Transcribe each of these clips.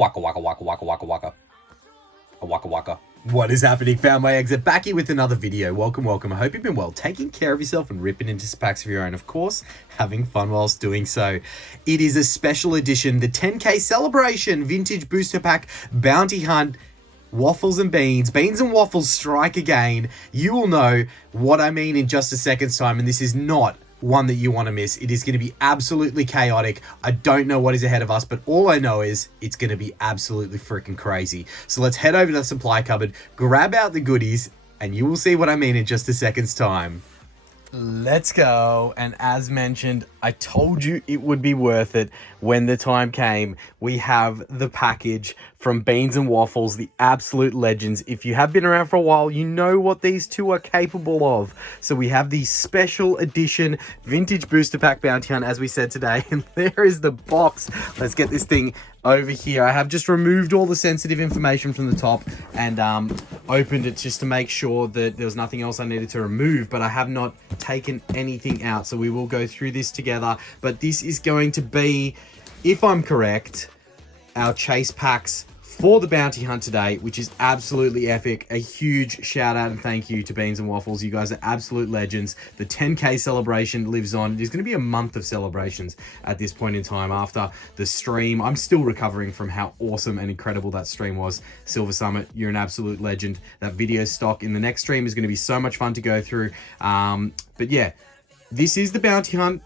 Waka waka waka waka waka waka. A waka waka. What is happening, Found My Exit? Back here with another video. Welcome, welcome. I hope you've been well, taking care of yourself and ripping into some packs of your own. Of course, having fun whilst doing so. It is a special edition, the 10K Celebration Vintage Booster Pack Bounty Hunt. Waffles and Beans. Beans and Waffles strike again. You will know what I mean in just a second's time, and this is not one that you want to miss. It is going to be absolutely chaotic. I don't know what is ahead of us, but all I know is it's going to be absolutely freaking crazy. So let's head over to the supply cupboard, grab out the goodies, and you will see what I mean in just a second's time. Let's go. And as mentioned, I told you it would be worth it when the time came. We have the package from Beans and Waffles, the absolute legends. If you have been around for a while, you know what these two are capable of. So we have the special edition vintage booster pack bounty hunt, as we said today. And there is the box. Let's get this thing over here. I have just removed all the sensitive information from the top and opened it just to make sure that there was nothing else I needed to remove, but I have not taken anything out. So we will go through this together, but this is going to be, if I'm correct, our chase packs for the bounty hunt today, which is absolutely epic. A huge shout out and thank you to Beans and Waffles. You guys are absolute legends. The 10K celebration lives on. There's going to be a month of celebrations at this point in time after the stream. I'm still recovering from how awesome and incredible that stream was. Silver Summit, you're an absolute legend. That video stock in the next stream is going to be so much fun to go through. But yeah, this is the bounty hunt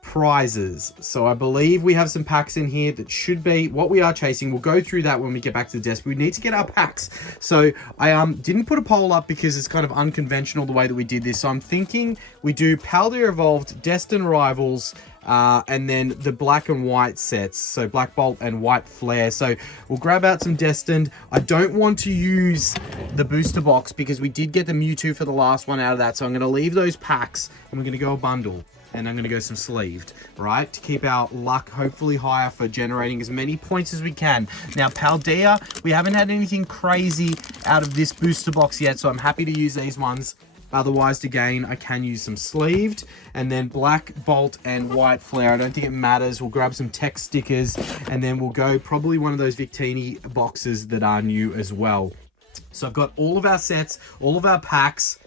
prizes. So I believe we have some packs in here that should be what we are chasing. We'll go through that when we get back to the desk. We need to get our packs. So I didn't put a poll up because it's kind of unconventional the way that we did this. So I'm thinking we do Paldea Evolved, Destined Rivals, and then the black and white sets. So Black Bolt and White Flare. So we'll grab out some Destined. I don't want to use the booster box because we did get the Mewtwo for the last one out of that. So I'm going to leave those packs and we're going to go a bundle. And I'm going to go some sleeved, right? To keep our luck hopefully higher for generating as many points as we can. Now, Paldea, we haven't had anything crazy out of this booster box yet, so I'm happy to use these ones. Otherwise, to gain, I can use some sleeved. And then Black Bolt and White Flare. I don't think it matters. We'll grab some text stickers. And then we'll go probably one of those Victini boxes that are new as well. So I've got all of our sets, all of our packs.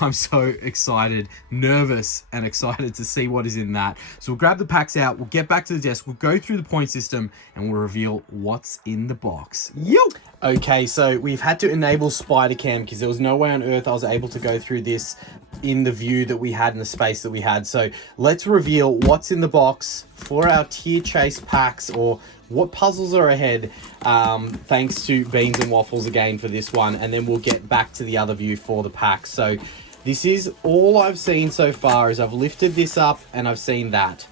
I'm so excited, nervous, and excited to see what is in that. So we'll grab the packs out, we'll get back to the desk, we'll go through the point system, and we'll reveal what's in the box. Yo! Okay, so we've had to enable Spider Cam because there was no way on earth I was able to go through this in the view that we had in the space that we had. So let's reveal what's in the box for our tier chase packs, or what puzzles are ahead, thanks to Beans and Waffles again for this one, and then we'll get back to the other view for the pack. So this is all I've seen so far. Is I've lifted this up and I've seen that.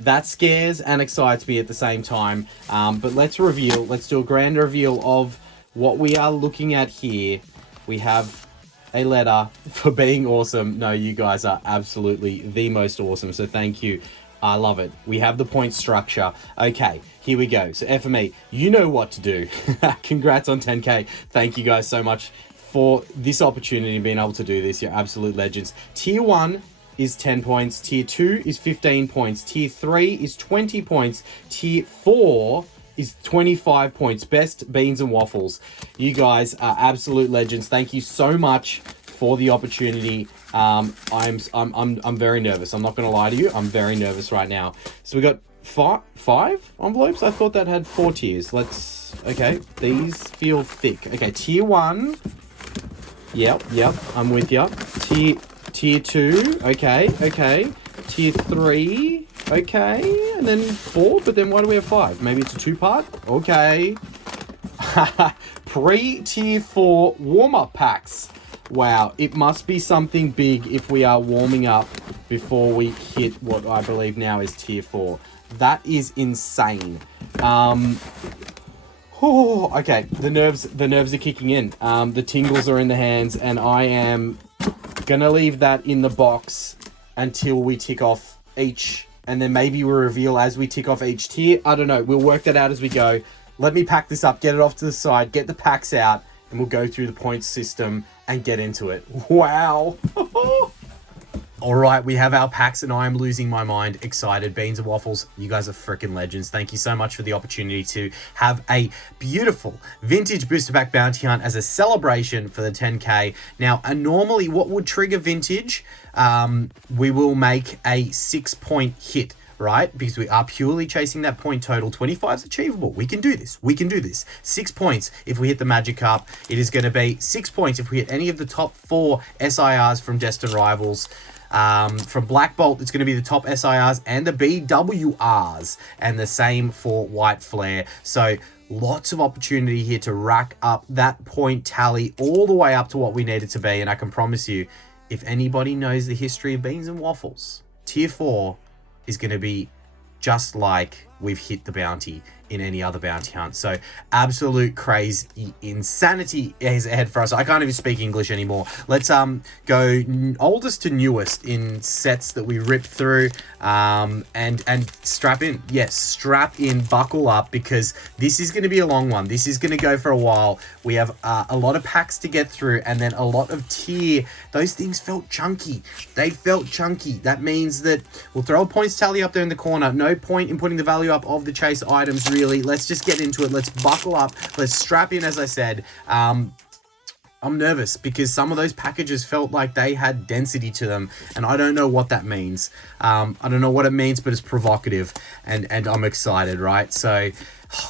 That scares and excites me at the same time. But let's reveal, let's do a grand reveal of what we are looking at here. We have a letter for being awesome. No, you guys are absolutely the most awesome, so thank you. I love it. We have the point structure. Okay, here we go. So FME, you know what to do. Congrats on 10K. Thank you guys so much for this opportunity and being able to do this. You're absolute legends. Tier 1 is 10 points. Tier 2 is 15 points. Tier 3 is 20 points. Tier 4 is 25 points. Best Beans and Waffles. You guys are absolute legends. Thank you so much for the opportunity. I'm very nervous. I'm not going to lie to you. I'm very nervous right now. So we got five envelopes. I thought that had 4 tiers. Okay, these feel thick. Okay, tier 1. Yep, I'm with you. Tier 2. Okay. Tier 3. Okay, and then 4, but then why do we have 5? Maybe it's a 2-part? Okay. Pre-tier 4 warm-up packs. Wow, it must be something big if we are warming up before we hit what I believe now is tier 4. That is insane. Okay, the nerves are kicking in. The tingles are in the hands, and I am gonna leave that in the box until we tick off each, and then maybe we'll reveal as we tick off each tier. I don't know. We'll work that out as we go. Let me pack this up, get it off to the side, get the packs out, and we'll go through the points system and get into it. Wow. All right, we have our packs and I am losing my mind. Excited. Beans and Waffles, you guys are freaking legends. Thank you so much for the opportunity to have a beautiful vintage booster pack bounty hunt as a celebration for the 10K. Now, normally what would trigger vintage, we will make a 6-point hit, right? Because we are purely chasing that point total. 25 is achievable. We can do this. We can do this. 6 points if we hit the Magic Cup. It is going to be 6 points if we hit any of the top 4 SIRs from Destined Rivals. From Black Bolt, it's going to be the top SIRs and the BWRs, and the same for White Flare. So lots of opportunity here to rack up that point tally all the way up to what we need it to be. And I can promise you, if anybody knows the history of Beans and Waffles, Tier 4 is going to be just like we've hit the bounty in any other bounty hunt. So absolute crazy insanity is ahead for us. I can't even speak English anymore. Let's go oldest to newest in sets that we ripped through, and strap in. Yes, strap in, buckle up, because this is going to be a long one. This is going to go for a while. We have a lot of packs to get through, and then a lot of tier. Those things felt chunky. They felt chunky. That means that we'll throw a points tally up there in the corner. No point in putting the value up of the chase items, really. Let's just get into it. Let's buckle up. Let's strap in, as I said. I'm nervous because some of those packages felt like they had density to them, and I don't know what that means. I don't know what it means, but it's provocative, and I'm excited, right? So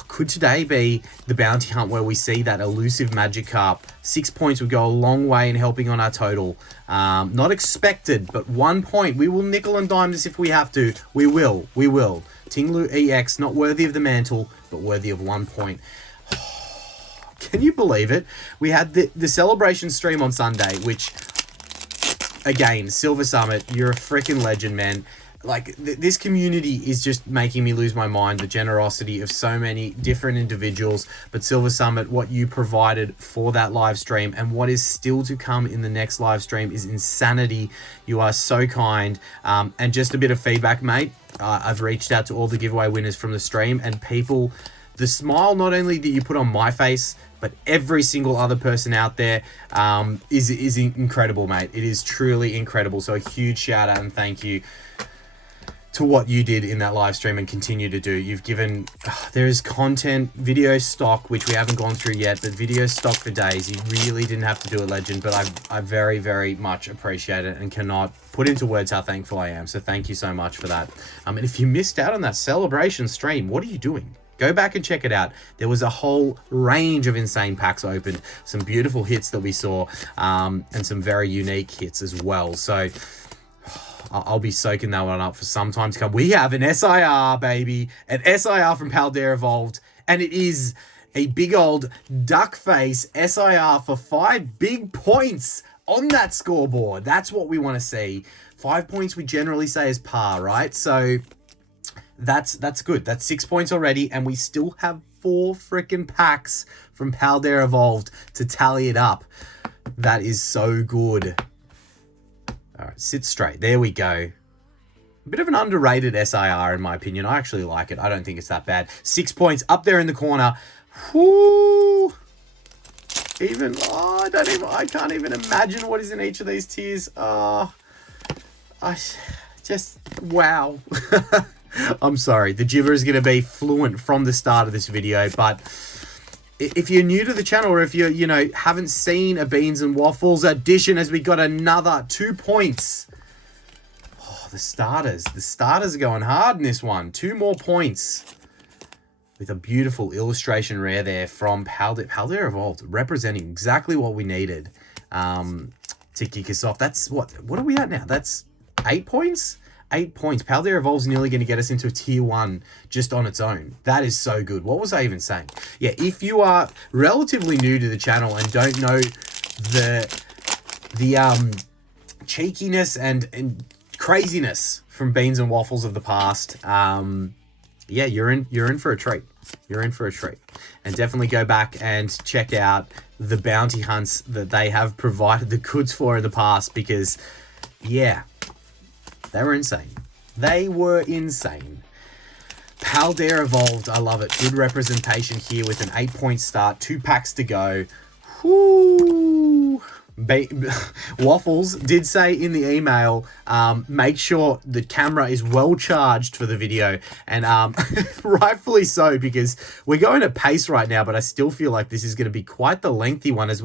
could today be the bounty hunt where we see that elusive Magic Cup? 6 points would go a long way in helping on our total. Not expected, but 1 point. We will nickel and dime this if we have to. We will. Tinglu EX, not worthy of the mantle, but worthy of 1 point. Can you believe it? We had the celebration stream on Sunday, which, again, Silver Summit, you're a freaking legend, man. Like, this community is just making me lose my mind, the generosity of so many different individuals. But Silver Summit, what you provided for that live stream and what is still to come in the next live stream is insanity. You are so kind. And just a bit of feedback, mate. I've reached out to all the giveaway winners from the stream, and people, the smile not only that you put on my face, but every single other person out there is incredible, mate. It is truly incredible. So a huge shout out and thank you to what you did in that live stream and continue to do. You've given, there is content, video stock, which we haven't gone through yet, but video stock for days. You really didn't have to do it, legend, but I very, very much appreciate it and cannot put into words how thankful I am. So thank you so much for that. And if you missed out on that celebration stream, what are you doing? Go back and check it out. There was a whole range of insane packs opened, some beautiful hits that we saw, and some very unique hits as well. So I'll be soaking that one up for some time to come. We have an SIR, baby. An SIR from Paldea Evolved. And it is a big old duck face SIR for 5 big points on that scoreboard. That's what we want to see. 5 points we generally say is par, right? So that's good. That's 6 points already. And we still have 4 freaking packs from Paldea Evolved to tally it up. That is so good. All right, sit straight. There we go. A bit of an underrated SIR, in my opinion. I actually like it. I don't think it's that bad. 6 points up there in the corner. Whoo! I can't even imagine what is in each of these tiers. Wow. I'm sorry. The gibber is going to be fluent from the start of this video, but if you're new to the channel, or if you haven't seen a Beans and Waffles edition, as we got another 2 points. Oh, the starters are going hard in this one. 2 more points with a beautiful illustration rare there from Paldea Evolved, representing exactly what we needed to kick us off. That's what are we at now? That's 8 points. 8 points. Paldea Evolved's nearly going to get us into a tier 1 just on its own. That is so good. What was I even saying? Yeah, if you are relatively new to the channel and don't know the cheekiness and craziness from Beans and Waffles of the past, yeah, you're in for a treat. You're in for a treat. And definitely go back and check out the bounty hunts that they have provided the goods for in the past, because yeah, they were insane. They were insane. Paldea Evolved, I love it. Good representation here with an 8-point start, 2 packs to go. Whoo! Waffles did say in the email, make sure the camera is well charged for the video, and rightfully so, because we're going at pace right now, but I still feel like this is going to be quite the lengthy one. I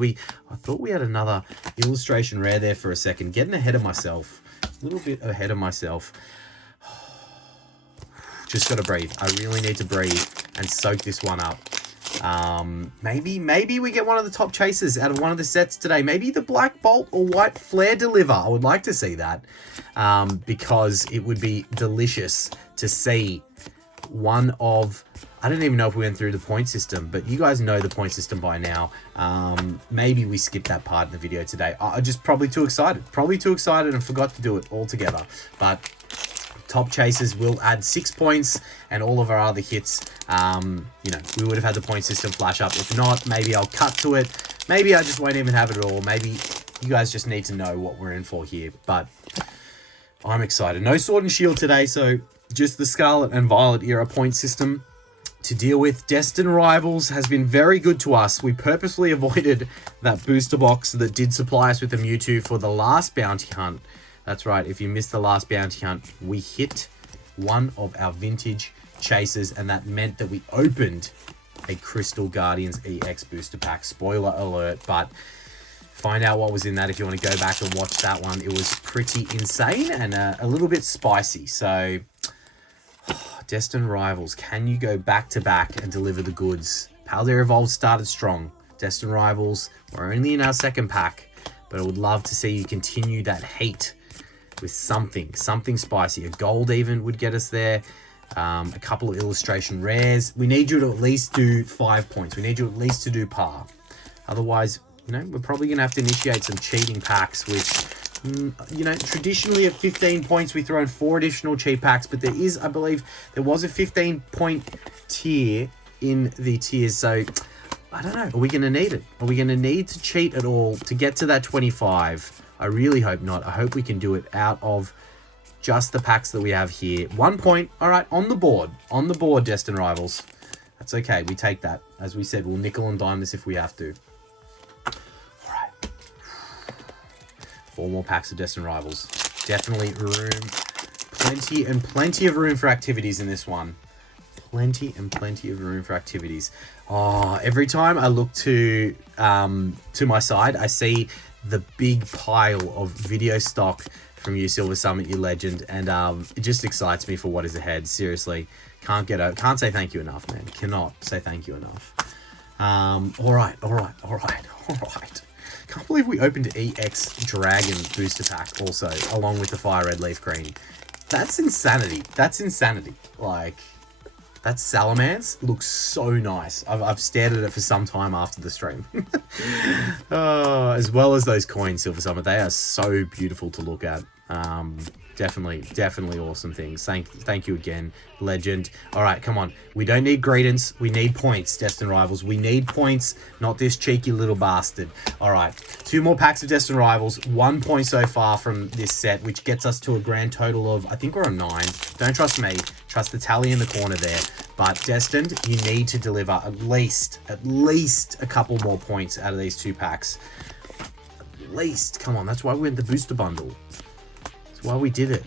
thought we had another illustration rare there for a second, getting ahead of myself, a little bit ahead of myself. Just got to breathe. I really need to breathe and soak this one up. Maybe we get one of the top chasers out of one of the sets today. Maybe the Black Bolt or White Flare Deliver. I would like to see that, because it would be delicious to see one of... I don't even know if we went through the point system, but you guys know the point system by now. Maybe we skipped that part in the video today. I'm just probably too excited. And forgot to do it all together. But top chasers will add 6 points, and all of our other hits, you know, we would have had the point system flash up. If not, maybe I'll cut to it. Maybe I just won't even have it at all. Maybe you guys just need to know what we're in for here. But I'm excited. No Sword and Shield today, so just the Scarlet and Violet era point system to deal with. Destined Rivals has been very good to us. We purposely avoided that booster box that did supply us with the Mewtwo for the last bounty hunt. That's right, if you missed the last bounty hunt, we hit one of our vintage chasers, and that meant that we opened a Crystal Guardians EX booster pack. Spoiler alert, but find out what was in that if you want to go back and watch that one. It was pretty insane and a little bit spicy. So, Destined Rivals, can you go back to back and deliver the goods? Paldea Evolved started strong. Destined Rivals, we're only in our second pack, but I would love to see you continue that heat with something spicy. A gold even would get us there. A couple of illustration rares. We need you to at least do 5 points. We need you at least to do par. Otherwise, you know, we're probably going to have to initiate some cheating packs, which, you know, traditionally at 15 points, we throw in 4 additional cheat packs, but there is, I believe, there was a 15-point tier in the tiers, so I don't know. Are we going to need it? Are we going to need to cheat at all to get to that 25? I really hope not. I hope we can do it out of just the packs that we have here. 1 point. All right, on the board. On the board, Destined Rivals. That's okay. We take that. As we said, we'll nickel and dime this if we have to. All right. 4 more packs of Destined Rivals. Definitely room. Plenty of room for activities in this one. Plenty of room for activities. Oh, every time I look to my side, I see the big pile of video stock from you, Silver Summit, you legend, and it just excites me for what is ahead. Seriously, can't say thank you enough, man. Cannot say thank you enough. All right. Can't believe we opened an EX Dragon booster pack also, along with the Fire Red Leaf Green. That's insanity. Like, that Salamence looks so nice. I've stared at it for some time after the stream. As well as those coins, Silver Summit. They are so beautiful to look at. Definitely awesome things. Thank you again, legend. All right, come on. We don't need greetings. We need points, Destined Rivals. We need points, not this cheeky little bastard. All right, 2 more packs of Destined Rivals. 1 point so far from this set, which gets us to a grand total of, I think we're on 9. Don't trust me. Trust the tally in the corner there. But Destined, you need to deliver at least a couple more points out of these 2 packs. At least. Come on, that's why we went the booster bundle. Why we did it.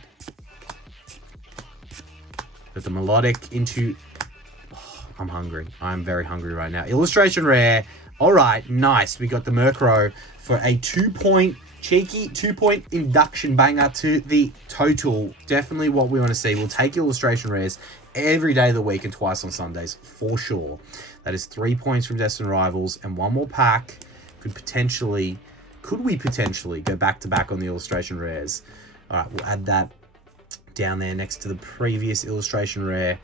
But the melodic into... Oh, I'm hungry. I'm very hungry right now. Illustration rare. All right, nice. We got the Murkrow for a 2-point, cheeky 2-point induction banger to the total. Definitely what we want to see. We'll take illustration rares every day of the week and twice on Sundays, for sure. That is 3 points from Destined Rivals, and 1 more pack could we potentially go back to back on the illustration rares. All right, we'll add that down there next to the previous illustration rare.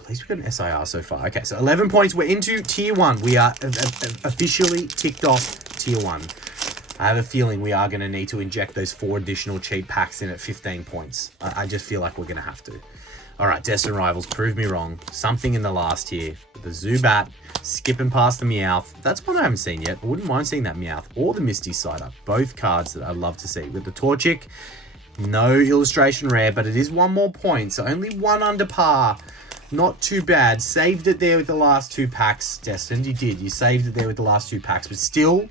At least we got an SIR so far. Okay, so 11 points. We're into tier 1. We are officially ticked off tier 1. I have a feeling we are going to need to inject those 4 additional cheat packs in at 15 points. I just feel like we're going to have to. All right, Destined Rivals, prove me wrong. Something in the last here. The Zubat, skipping past the Meowth. That's one I haven't seen yet. I wouldn't mind seeing that Meowth or the Misty Cider. Both cards that I'd love to see. With the Torchic, no illustration rare, but it is 1 more point, so only 1 under par. Not too bad. Saved it there with the last 2 packs, Destined. You did. You saved it there with the last 2 packs, but still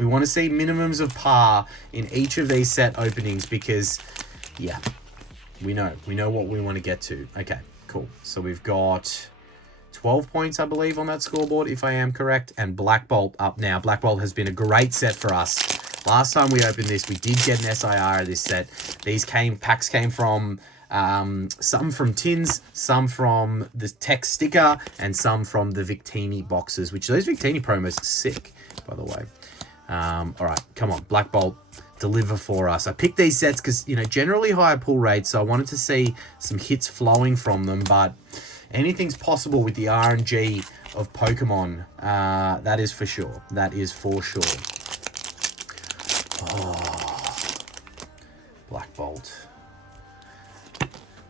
We want to see minimums of par in each of these set openings because, yeah, we know what we want to get to. Okay, cool. So we've got 12 points, I believe, on that scoreboard, if I am correct. And Black Bolt up now. Black Bolt has been a great set for us. Last time we opened this, we did get an SIR of this set. These packs came from some from tins, some from the tech sticker, and some from the Victini boxes, which those Victini promos are sick, by the way. All right, come on, Black Bolt, deliver for us. I picked these sets because, you know, generally higher pull rates, so I wanted to see some hits flowing from them, but anything's possible with the RNG of Pokemon. That is for sure. That is for sure. Oh, Black Bolt.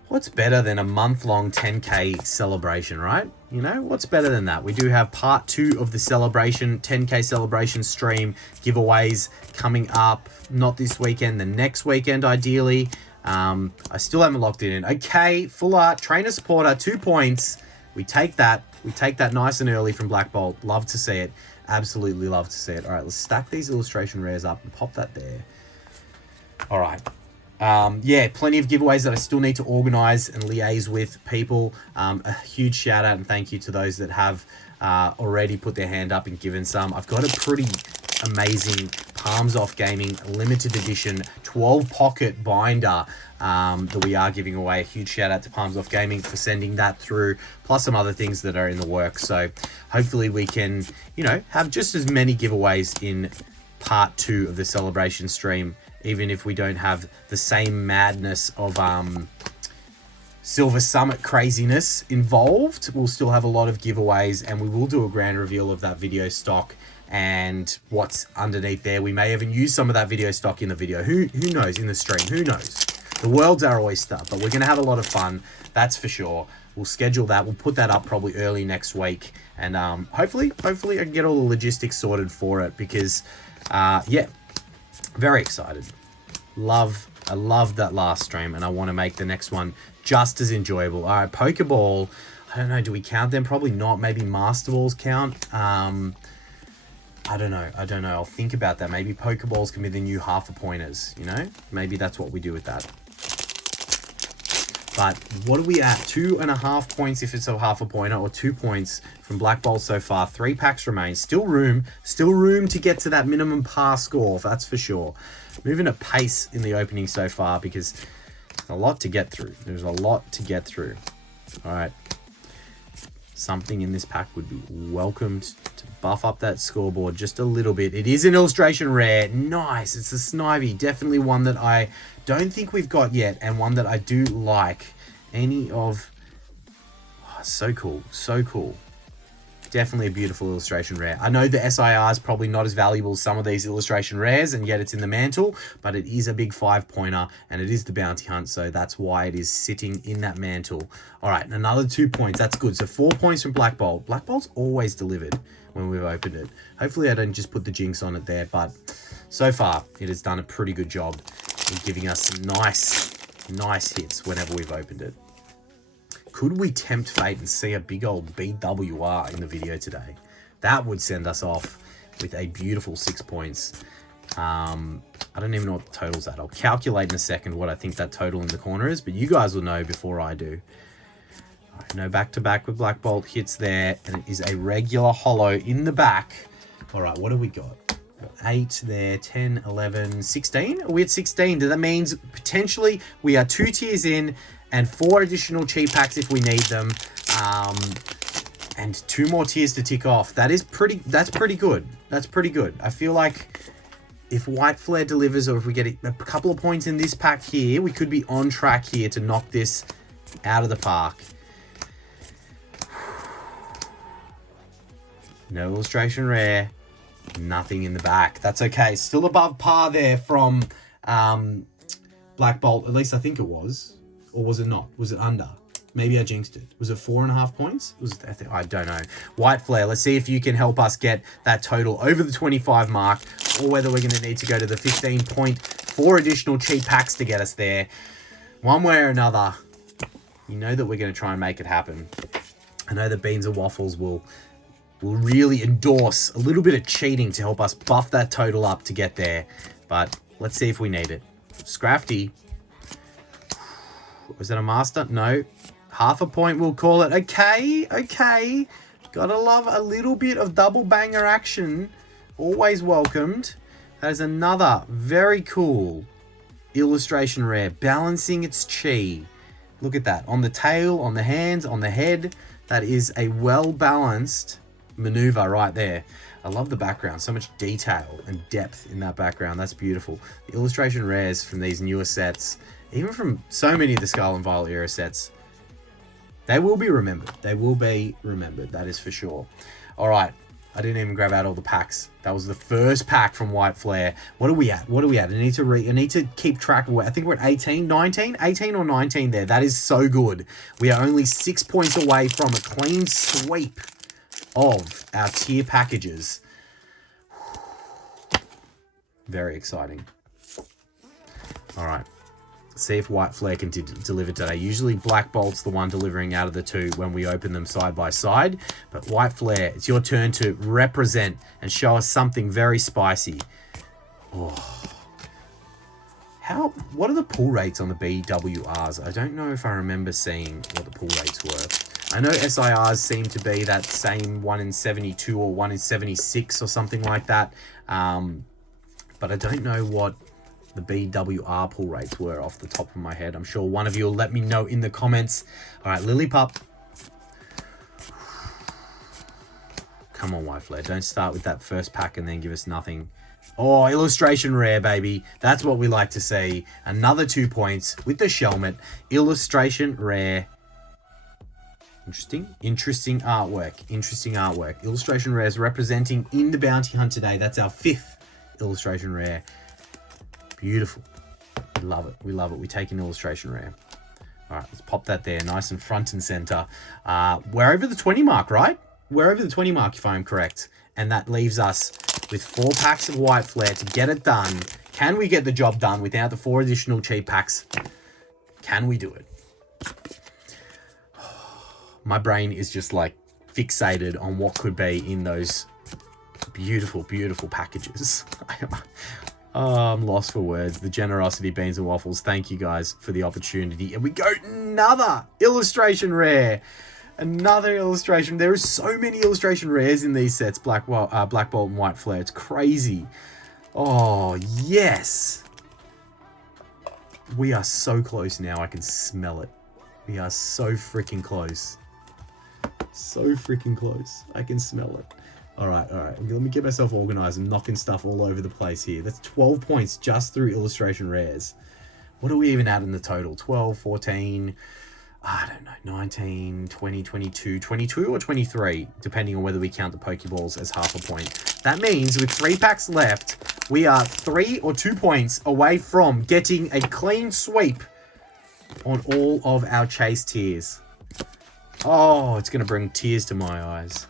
What's better than a month-long 10K celebration, right? You know, what's better than that? We do have part 2 of the celebration, 10K celebration stream giveaways coming up. Not this weekend, the next weekend, ideally. I still haven't locked it in. Okay, full art, trainer supporter, 2 points. We take that. We take that nice and early from Black Bolt. Love to see it. Absolutely love to see it. All right, let's stack these illustration rares up and pop that there. All right. Yeah, plenty of giveaways that I still need to organize and liaise with people. A huge shout out and thank you to those that have already put their hand up and given some. I've got a pretty amazing Palms Off Gaming limited edition 12 pocket binder that we are giving away. A huge shout out to Palms Off Gaming for sending that through, plus some other things that are in the works. So hopefully we can, you know, have just as many giveaways in part 2 of the celebration stream, even if we don't have the same madness of Silver Summit craziness involved. We'll still have a lot of giveaways, and we will do a grand reveal of that video stock and what's underneath there. We may even use some of that video stock in the video. Who knows, in the stream? Who knows? The world's our oyster, but we're going to have a lot of fun. That's for sure. We'll schedule that. We'll put that up probably early next week. And hopefully I can get all the logistics sorted for it because, yeah, very excited. I love that last stream, and I want to make the next one just as enjoyable. All right, Pokeball. I don't know. Do we count them? Probably not. Maybe Master Balls count. I don't know. I'll think about that. Maybe Pokeballs can be the new half-a-pointers, you know? Maybe that's what we do with that. But what are we at? 2.5 points if it's a half-a-pointer, or 2 points from Black Bolt so far. 3 packs remain. Still room to get to that minimum par score, that's for sure. Moving at pace in the opening so far because there's a lot to get through. There's a lot to get through. All right. Something in this pack would be welcomed to buff up that scoreboard just a little bit. It is an illustration rare. Nice. It's a Snivy. Definitely one that I don't think we've got yet, and one that I do like. Any of... Oh, so cool. So cool. Definitely a beautiful illustration rare. I know the SIR is probably not as valuable as some of these illustration rares, and yet it's in the mantle, but it is a big 5-pointer, and it is the bounty hunt, so that's why it is sitting in that mantle. All right, another 2 points. That's good. So 4 points from Black Bolt. Black Bolt's always delivered when we've opened it. Hopefully I don't just put the jinx on it there, but so far it has done a pretty good job in giving us some nice hits whenever we've opened it. Could we tempt fate and see a big old BWR in the video today? That would send us off with a beautiful 6 points. I don't even know what the total's at. I'll calculate in a second what I think that total in the corner is, but you guys will know before I do. All right, no back-to-back with Black Bolt hits there, and it is a regular holo in the back. All right, what do we got? 8 there, 10, 11, 16. Are we at 16? That means potentially we are 2 tiers in, and 4 additional cheap packs if we need them, and 2 more tiers to tick off. That's pretty good. That's pretty good. I feel like if White Flare delivers, or if we get a couple of points in this pack here, we could be on track here to knock this out of the park. No illustration rare, nothing in the back. That's okay. Still above par there from Black Bolt. At least I think it was. Or was it not? Was it under? Maybe I jinxed it. Was it 4.5 points? I don't know. White Flare. Let's see if you can help us get that total over the 25 mark, or whether we're going to need to go to the 15 point, 4 additional cheap packs to get us there. One way or another, you know that we're going to try and make it happen. I know that Beans and Waffles will will really endorse a little bit of cheating to help us buff that total up to get there. But let's see if we need it. Scrafty. Was that a master? No. Half a point, we'll call it. Okay, okay. Gotta love a little bit of double banger action. Always welcomed. That is another very cool illustration rare. Balancing its chi. Look at that. On the tail, on the hands, on the head. That is a well-balanced maneuver right there. I love the background. So much detail and depth in that background. That's beautiful. The illustration rares from these newer sets, even from so many of the Scarlet and Violet era sets, they will be remembered. They will be remembered. That is for sure. All right. I didn't even grab out all the packs. That was the first pack from White Flare. What are we at? What are we at? I need to keep track of I think we're at 18, 19? 18 or 19 there. That is so good. We are only 6 points away from a clean sweep of our tier packages. Very exciting. All right. See if White Flare can deliver today. Usually Black Bolt's the one delivering out of the two when we open them side by side. But White Flare, it's your turn to represent and show us something very spicy. Oh. What are the pull rates on the BWRs? I don't know if I remember seeing what the pull rates were. I know SIRs seem to be that same 1 in 72 or 1 in 76 or something like that. But I don't know what the BWR pull rates were off the top of my head. I'm sure one of you will let me know in the comments. All right, Lillipup. Come on, White Flare. Don't start with that first pack and then give us nothing. Oh, illustration rare, baby. That's what we like to see. Another 2 points with the Shelmet. Illustration rare. Interesting artwork. Interesting artwork. Illustration rares representing in the bounty hunt today. That's our 5th illustration rare. Beautiful. We love it. We love it. We take an illustration rare. All right, let's pop that there. Nice and front and center. We're over the 20 mark, right? We're over the 20 mark, if I'm correct. And that leaves us with 4 packs of White Flare to get it done. Can we get the job done without the 4 additional cheap packs? Can we do it? My brain is just like fixated on what could be in those beautiful, beautiful packages. Oh, I'm lost for words. The generosity, Beans and Waffles. Thank you guys for the opportunity. And we go another illustration rare. Another illustration. There are so many illustration rares in these sets. Black Bolt and White Flare. It's crazy. Oh, yes. We are so close now. I can smell it. We are so freaking close. So freaking close. I can smell it. All right. Let me get myself organized. I'm knocking stuff all over the place here. That's 12 points just through illustration rares. What are we even at in the total? 12, 14, I don't know, 19, 20, 22, 22 or 23, depending on whether we count the Pokeballs as half a point. That means with 3 packs left, we are 3 or 2 points away from getting a clean sweep on all of our chase tiers. Oh, it's going to bring tears to my eyes.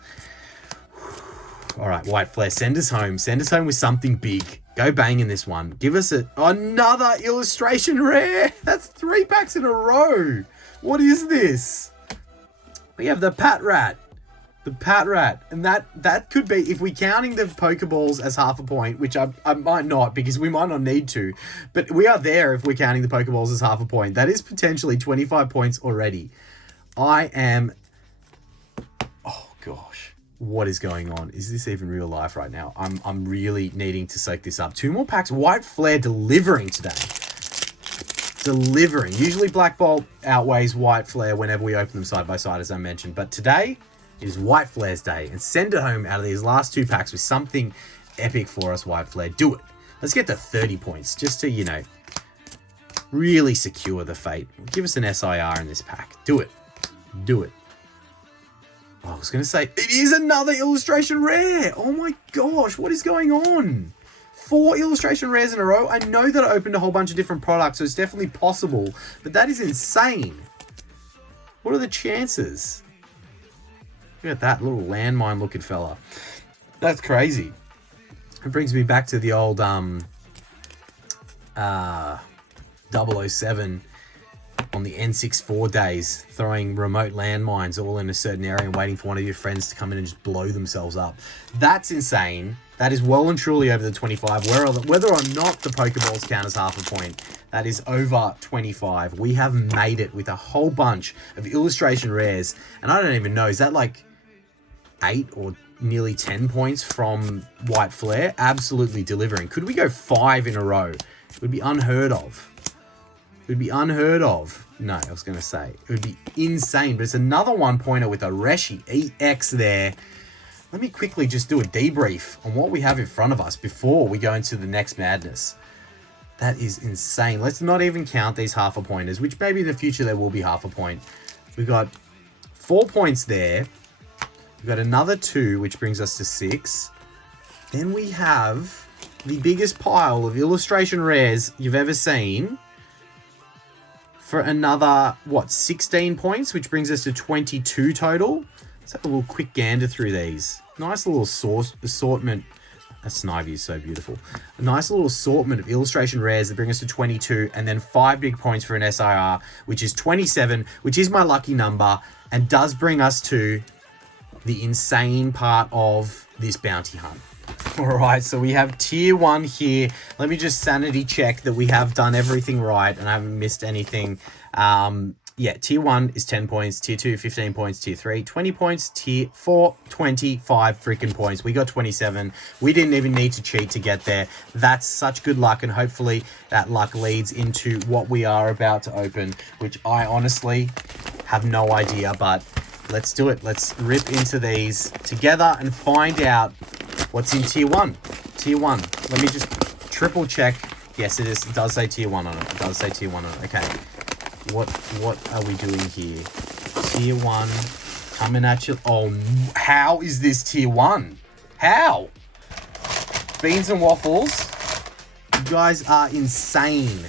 All right, White Flare, send us home. Send us home with something big. Go bang in this one. Give us another illustration rare. That's 3 packs in a row. What is this? We have the Pat Rat. The Pat Rat. And that could be, if we're counting the Pokeballs as half a point, which I might not because we might not need to, but we are there if we're counting the Pokeballs as half a point. That is potentially 25 points already. I am... Oh, gosh. What is going on? Is this even real life right now? I'm really needing to soak this up. 2 more packs. White Flare delivering today. Delivering. Usually Black Bolt outweighs White Flare whenever we open them side by side, as I mentioned. But today is White Flare's day. And send it home out of these last 2 packs with something epic for us, White Flare. Do it. Let's get to 30 points just to, you know, really secure the fate. Give us an SIR in this pack. Do it. Do it. I was going to say, it is another illustration rare. Oh my gosh, what is going on? 4 illustration rares in a row. I know that I opened a whole bunch of different products, so it's definitely possible. But that is insane. What are the chances? Look at that little landmine looking fella. That's crazy. It brings me back to the old 007 on the N64 days, throwing remote landmines all in a certain area and waiting for one of your friends to come in and just blow themselves up. That's insane. That is well and truly over the 25. Whether or not the Pokeballs count as half a point, that is over 25. We have made it with a whole bunch of illustration rares. And I don't even know, is that like 8 or nearly 10 points from White Flare? Absolutely delivering. Could we go 5 in a row? It would be unheard of. It would be unheard of. No, I was going to say. It would be insane. But it's another 1-pointer with a Reshi EX there. Let me quickly just do a debrief on what we have in front of us before we go into the next madness. That is insane. Let's not even count these half a pointers, which maybe in the future there will be half a point. We've got 4 points there. We've got another 2, which brings us to 6. Then we have the biggest pile of illustration rares you've ever seen for another, what, 16 points, which brings us to 22 total. Let's have a little quick gander through these. Nice little assortment. That Snivy is so beautiful. A nice little assortment of illustration rares that bring us to 22, and then 5 big points for an SIR, which is 27, which is my lucky number, and does bring us to the insane part of this bounty hunt. Alright, so we have tier 1 here. Let me just sanity check that we have done everything right and I haven't missed anything. Yeah, tier 1 is 10 points, tier 2, 15 points, tier 3, 20 points, tier 4, 25 freaking points. We got 27. We didn't even need to cheat to get there. That's such good luck, and hopefully that luck leads into what we are about to open, which I honestly have no idea, but let's do it. Let's rip into these together and find out what's in tier 1. Tier 1. Let me just triple check. Yes, it is. It does say tier 1 on it. It does say tier 1 on it. Okay. What are we doing here? Tier 1 coming at you. Oh, how is this tier 1? How? Beans and Waffles. You guys are insane.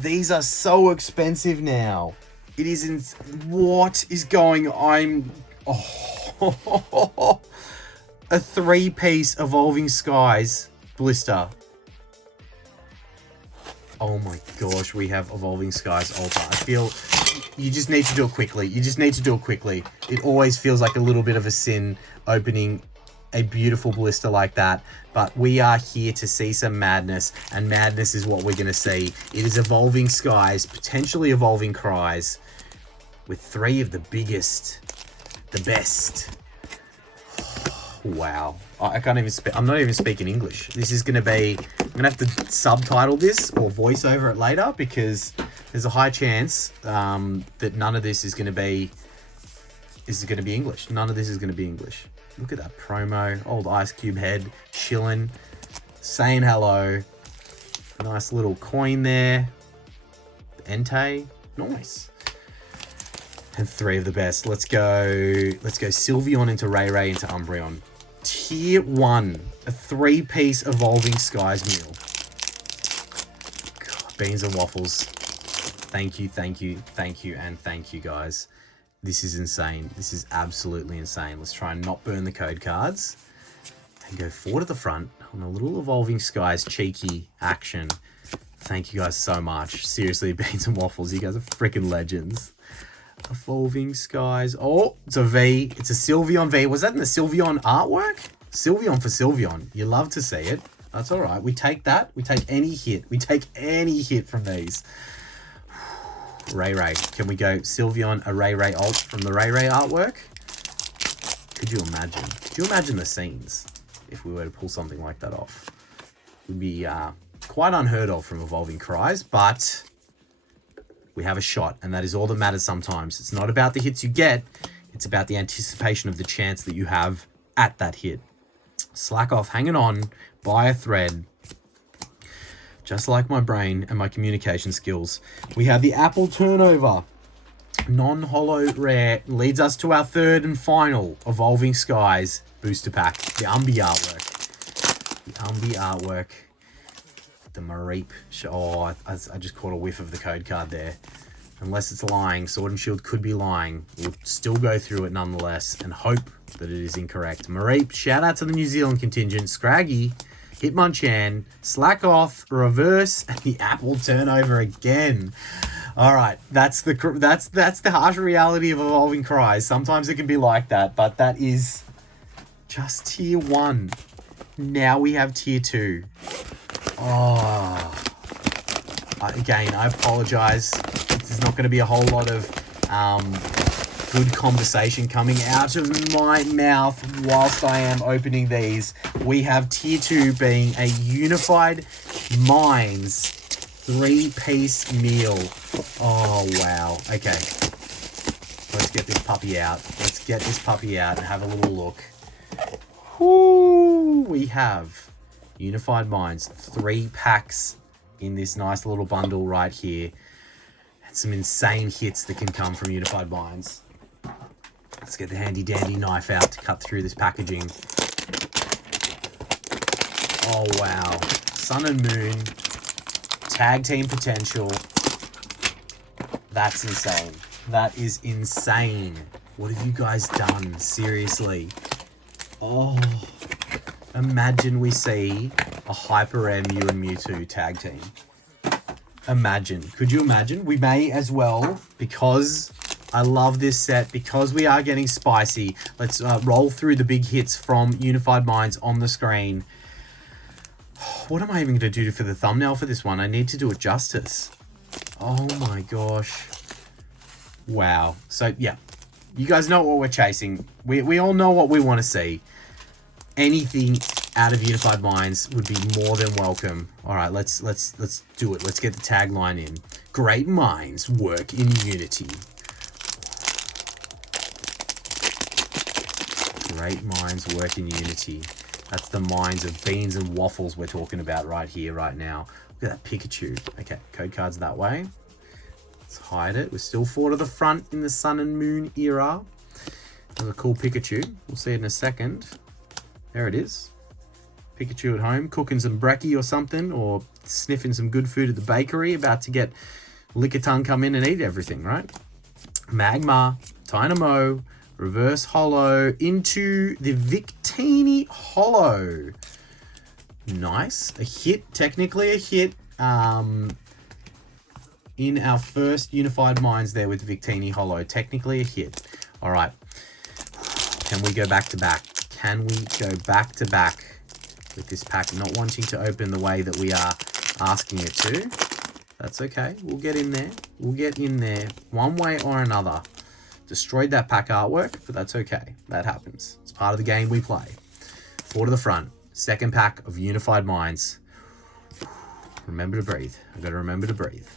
These are so expensive now. It is what is going on? Oh, a 3-piece Evolving Skies blister. Oh my gosh, we have Evolving Skies Ultra. I feel you just need to do it quickly. You just need to do it quickly. It always feels like a little bit of a sin opening a beautiful blister like that, but we are here to see some madness, and madness is what we're going to see. It is Evolving Skies, potentially Evolving Cries, with 3 of the biggest, the best. Wow. I can't even speak. I'm not even speaking English. This is going to be, I'm going to have to subtitle this or voice over it later, because there's a high chance that none of this is going to be English. None of this is going to be English. Look at that promo. Old Ice Cube head chilling, saying hello. Nice little coin there. Entei. Nice. And 3 of the best. Let's go Sylveon into Ray into Umbreon. Tier 1, a 3-piece Evolving Skies meal. God, Beans and Waffles. Thank you, and thank you, guys. This is insane. This is absolutely insane. Let's try and not burn the code cards. And go forward to the front on a little Evolving Skies cheeky action. Thank you guys so much. Seriously, Beans and Waffles, you guys are freaking legends. Evolving Skies. Oh, it's a V. It's a Sylveon V. Was that in the Sylveon artwork? Sylveon for Sylveon. You love to see it. That's all right. We take that. We take any hit. We take any hit from these. Ray. Can we go Sylveon, a Ray ult from the Ray artwork? Could you imagine? Could you imagine the scenes if we were to pull something like that off? It would be quite unheard of from Evolving Cries, but we have a shot, and that is all that matters sometimes. It's not about the hits you get, it's about the anticipation of the chance that you have at that hit. Slack off, hanging on by a thread. Just like my brain and my communication skills. We have the Apple Turnover. Non-holo rare leads us to our 3rd and final Evolving Skies booster pack. The Umbi artwork. The Mareep. Oh, I just caught a whiff of the code card there. Unless it's lying, Sword and Shield could be lying. We'll still go through it nonetheless and hope that it is incorrect. Mareep, shout out to the New Zealand contingent. Scraggy, Hitmonchan, Slack Off, Reverse, and the Apple Turnover again. All right, that's the harsh reality of evolving cries. Sometimes it can be like that, but that is just tier 1. Now we have tier 2. Oh, again, I apologize. There's not going to be a whole lot of good conversation coming out of my mouth whilst I am opening these. We have tier 2 being a Unified Minds 3-piece meal. Oh, wow. Okay. Let's get this puppy out. Let's get this puppy out and have a little look. Whoo! We have Unified Minds 3 packs in this nice little bundle right here. And some insane hits that can come from Unified Minds. Let's get the handy dandy knife out to cut through this packaging. Oh, wow. Sun and Moon. Tag team potential. That's insane. That is insane. What have you guys done? Seriously. Oh. Imagine we see a hyper rare Mew and Mewtwo tag team. Imagine. Could you imagine? We may as well, because I love this set, because we are getting spicy. Let's roll through the big hits from Unified Minds on the screen. What am I even going to do for the thumbnail for this one? I need to do it justice. Oh my gosh. Wow. So, yeah. You guys know what we're chasing. We all know what we want to see. Anything out of Unified Minds would be more than welcome. All right, let's do it. Let's get the tagline in. Great minds work in unity. Great minds work in unity. That's the minds of Beans and Waffles we're talking about right here, right now. Look at that Pikachu. Okay, code cards that way. Let's hide it. We're still 4 to the front in the Sun and Moon era. There's a cool Pikachu. We'll see it in a second. There it is. Pikachu at home, cooking some brekkie or something, or sniffing some good food at the bakery, about to get Lickitung come in and eat everything, right? Magma, Dynamo, Reverse Holo, into the Victini Holo. Nice. A hit, technically a hit. In our first Unified Minds there with Victini Holo. Technically a hit. All right. Can we go back to back? Can we go back to back with this pack? Not wanting to open the way that we are asking it to. That's okay. We'll get in there. We'll get in there one way or another. Destroyed that pack artwork, but that's okay. That happens. It's part of the game we play. 4 to the front. Second pack of Unified Minds. Remember to breathe. I've got to remember to breathe.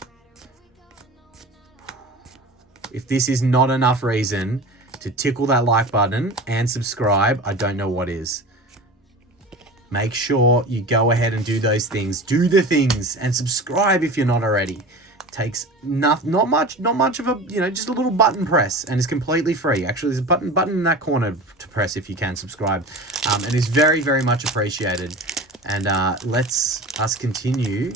If this is not enough reason to tickle that like button and subscribe, I don't know what is. Make sure you go ahead and do those things. Do the things and subscribe if you're not already. It takes not much of a, just a little button press, and it's completely free. Actually, there's a button in that corner to press if you can subscribe. And it's very, very much appreciated. And let's us continue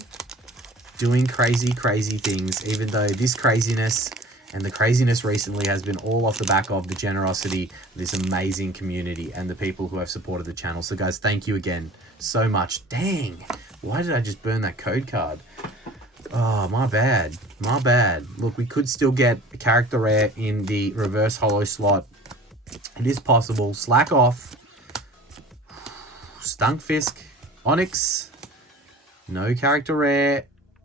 doing crazy, crazy things, even though this craziness and the craziness recently has been all off the back of the generosity of this amazing community and the people who have supported the channel. So guys, thank you again so much. Dang, why did I just burn that code card? Oh, my bad. My bad. Look, we could still get a character rare in the reverse holo slot. It is possible. Slack Off. Stunkfisk. Onyx. No character rare.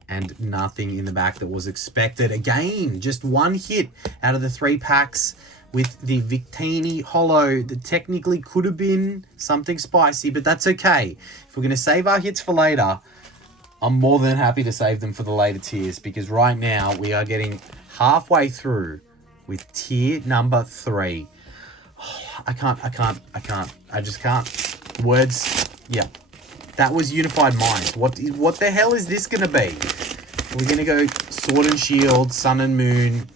And nothing in the back that was expected. Again, just one hit out of the 3 packs with the Victini Holo that technically could have been something spicy, but that's okay. If we're going to save our hits for later, I'm more than happy to save them for the later tiers, because right now we are getting halfway through with tier number 3. Oh, I just can't. Words, yeah. That was Unified Minds. What the hell is this going to be? We're going to go Sword and Shield, Sun and Moon,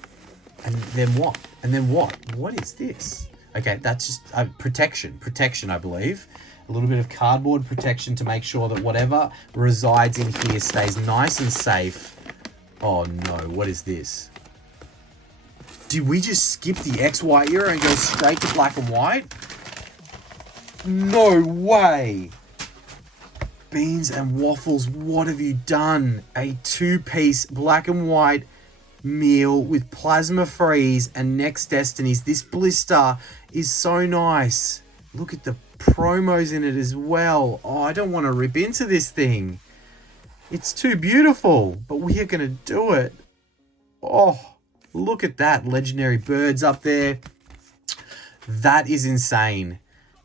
and then what? And then what? What is this? Okay, that's just protection. Protection, I believe. A little bit of cardboard protection to make sure that whatever resides in here stays nice and safe. Oh no, what is this? Did we just skip the XY era and go straight to black and white? No way! Beans and Waffles, what have you done? A 2-piece black and white meal with plasma freeze and Next Destinies. This blister is so nice. Look at the promos in it as well. Oh, I don't want to rip into this thing. It's too beautiful, but we are going to do it. Oh, look at that. Legendary birds up there. That is insane.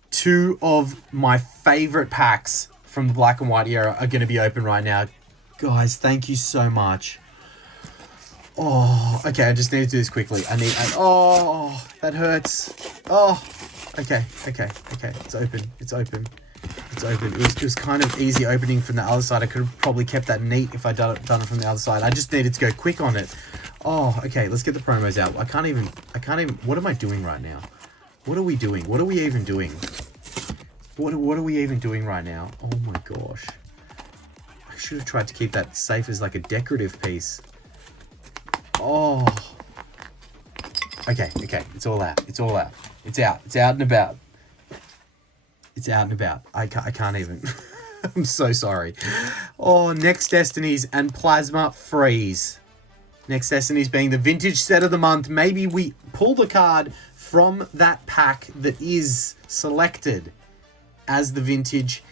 2 of my favorite packs from the black and white era are going to be open right now. Guys, thank you so much. Oh, okay, I just need to do this quickly. Oh, that hurts. Oh, okay. It's open. It was kind of easy opening from the other side. I could have probably kept that neat if I'd done it from the other side. I just needed to go quick on it. Oh, okay, let's get the promos out. I can't even, what am I doing right now? What are we doing? What are we even doing? What are we even doing right now? Oh my gosh. I should have tried to keep that safe as like a decorative piece. Oh. Okay. It's all out. It's out. It's out and about. I can't even. I'm so sorry. Oh, Next Destinies and Plasma Freeze. Next Destinies being the vintage set of the month. Maybe we pull the card from that pack that is selected as the vintage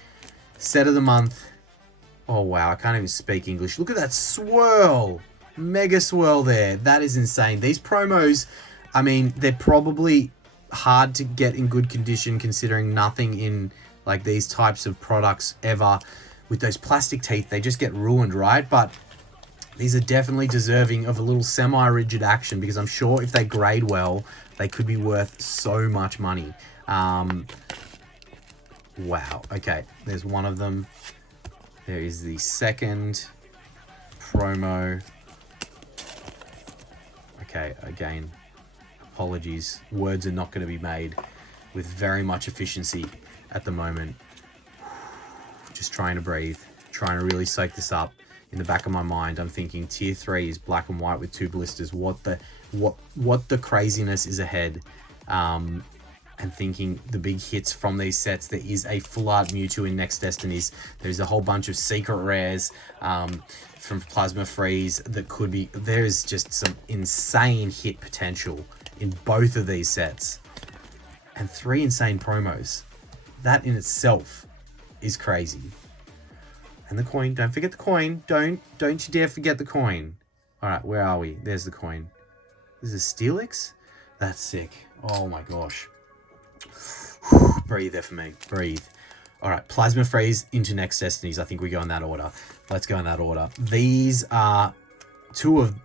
set of the month. Oh, wow. I can't even speak English. Look at that swirl. Mega swirl there. That is insane. These promos, I mean, they're probably hard to get in good condition considering nothing in like these types of products ever with those plastic teeth, they just get ruined, right? But these are definitely deserving of a little semi-rigid action because I'm sure if they grade well, they could be worth so much money. Wow. Okay, there's one of them. There is the second promo. Okay, again, apologies. Words are not going to be made with very much efficiency at the moment. Just trying to breathe, trying to really soak this up. In the back of my mind, I'm thinking tier 3 is black and white with 2 blisters. What the craziness is ahead. And thinking the big hits from these sets. There is a full art Mewtwo in Next Destinies. There's a whole bunch of secret rares from Plasma Freeze that could be. There is just some insane hit potential in both of these sets. And 3 insane promos. That in itself is crazy. And the coin. Don't forget the coin. Don't you dare forget the coin. All right, where are we? There's the coin. This is Steelix? That's sick. Oh my gosh. Breathe, FME. Breathe. All right, Plasma Freeze into Next Destinies. I think we go in that order. Let's go in that order. These are 2 of,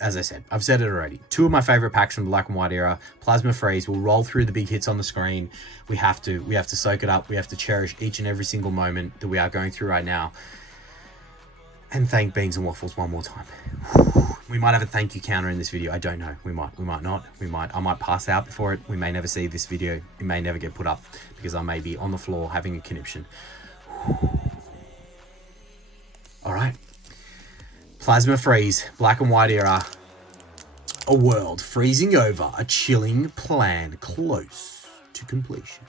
as I said, I've said it already, 2 of my favorite packs from the black and white era. Plasma Freeze will roll through the big hits on the screen. We have to soak it up. We have to cherish each and every single moment that we are going through right now. And thank Beans and Waffles one more time. We might have a thank you counter in this video. I don't know. We might not. I might pass out before it. We may never see this video. It may never get put up because I may be on the floor having a conniption. All right. Plasma Freeze, black and white era. A world freezing over, a chilling plan close to completion.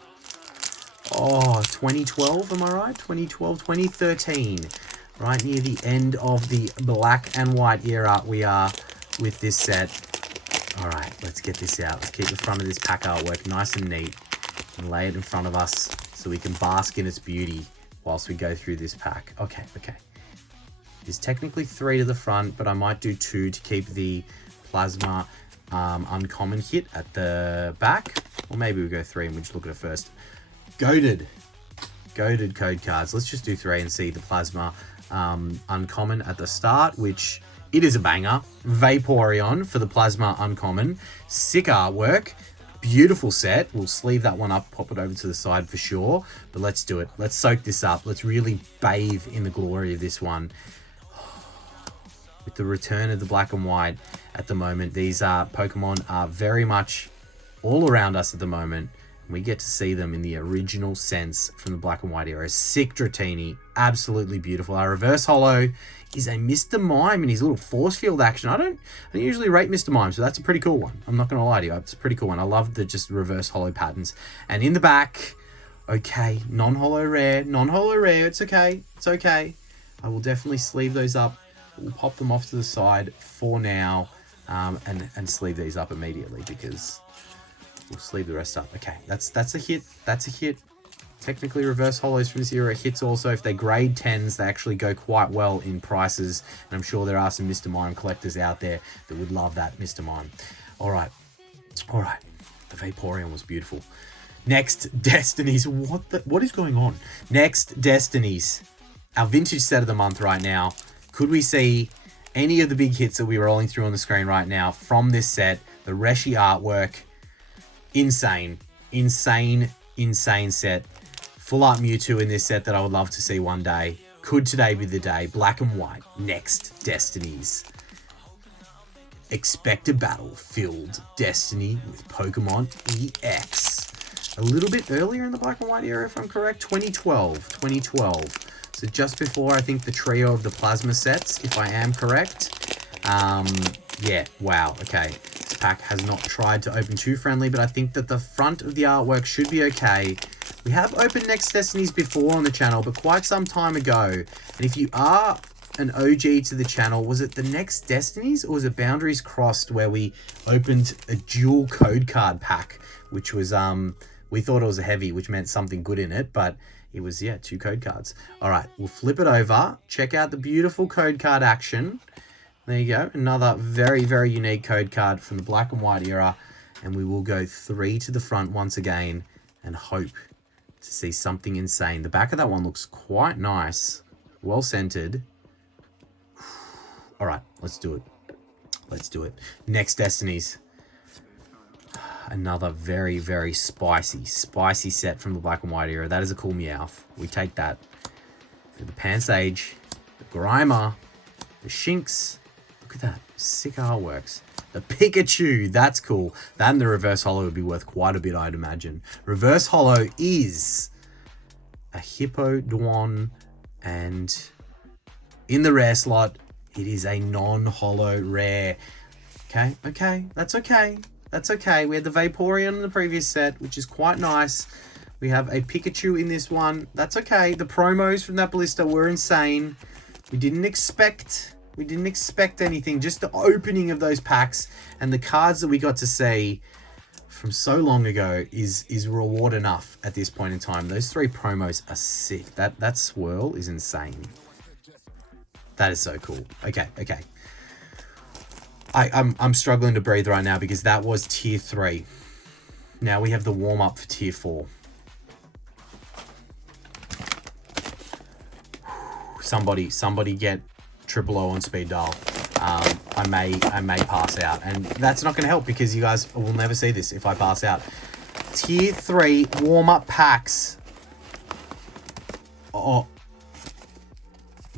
Oh, 2012, am I right? 2012, 2013. Right near the end of the black and white era we are with this set. All right, let's get this out. Let's keep the front of this pack artwork nice and neat and lay it in front of us so we can bask in its beauty whilst we go through this pack. Okay. There's technically 3 to the front, but I might do 2 to keep the plasma uncommon hit at the back. Or maybe we go 3 and we just look at it first. Goated code cards. Let's just do 3 and see the plasma uncommon at the start, which it is a banger. Vaporeon for the plasma uncommon. Sick artwork. Beautiful set. We'll sleeve that one up, pop it over to the side for sure. But let's do it. Let's soak this up. Let's really bathe in the glory of this one. With the return of the black and white at the moment, these Pokemon are very much all around us at the moment. We get to see them in the original sense from the black and white era. Sick Dratini, absolutely beautiful. Our reverse holo is a Mr. Mime in his little force field action. I don't usually rate Mr. Mime, so that's a pretty cool one. I'm not going to lie to you. It's a pretty cool one. I love the just reverse holo patterns. And in the back, Okay, non-holo rare, non-holo rare. It's okay. It's okay. I will definitely sleeve those up. We'll pop them off to the side for now, and sleeve these up immediately because we'll sleeve the rest up. Okay, that's a hit. That's a hit. Technically, reverse holos from this era hits also. If they grade 10s, they actually go quite well in prices. And I'm sure there are some Mr. Mime collectors out there that would love that Mr. Mime. All right. All right. The Vaporeon was beautiful. Next Destinies. What is going on? Next Destinies. Our vintage set of the month right now. Could we see any of the big hits that we're rolling through on the screen right now from this set? The Reshi artwork. Insane. Insane, insane set. Full art Mewtwo in this set that I would love to see one day. Could today be the day? Black and white. Next Destinies. Expect a battle-filled Destiny with Pokemon EX. A little bit earlier in the black and white era, if I'm correct. 2012. So just before, I think, the trio of the plasma sets, if I am correct. Yeah, wow, okay. This pack has not tried to open too friendly, but I think that the front of the artwork should be okay. We have opened Next Destinies before on the channel, but quite some time ago. And if you are an OG to the channel, was it the Next Destinies or was it Boundaries Crossed where we opened a dual code card pack, which was, we thought it was a heavy, which meant something good in it, but it was, yeah, 2 code cards. All right, we'll flip it over. Check out the beautiful code card action. There you go. Another very, very unique code card from the black and white era. And we will go 3 to the front once again and hope to see something insane. The back of that one looks quite nice. Well centered. All right, let's do it. Let's do it. Next Destinies. Another very, very spicy set from the black and white era. That is a cool Meowth. We take that. The Pansage, the Grimer, the Shinx. Look at that. Sick artworks. The Pikachu. That's cool. That and the reverse holo would be worth quite a bit, I'd imagine. Reverse holo is a Hippowdon, and in the rare slot, it is a non-holo rare. Okay, okay. That's okay. That's okay. We had the Vaporeon in the previous set, which is quite nice. We have a Pikachu in this one. That's okay. The promos from that Ballista were insane. We didn't expect anything. Just the opening of those packs and the cards that we got to see from so long ago is reward enough at this point in time. Those 3 promos are sick. That swirl is insane. That is so cool. Okay, okay. I'm struggling to breathe right now because that was tier 3. Now we have the warm-up for tier 4. Somebody get triple O on speed dial. I may pass out, and that's not going to help because you guys will never see this if I pass out. Tier 3 warm-up packs. Oh,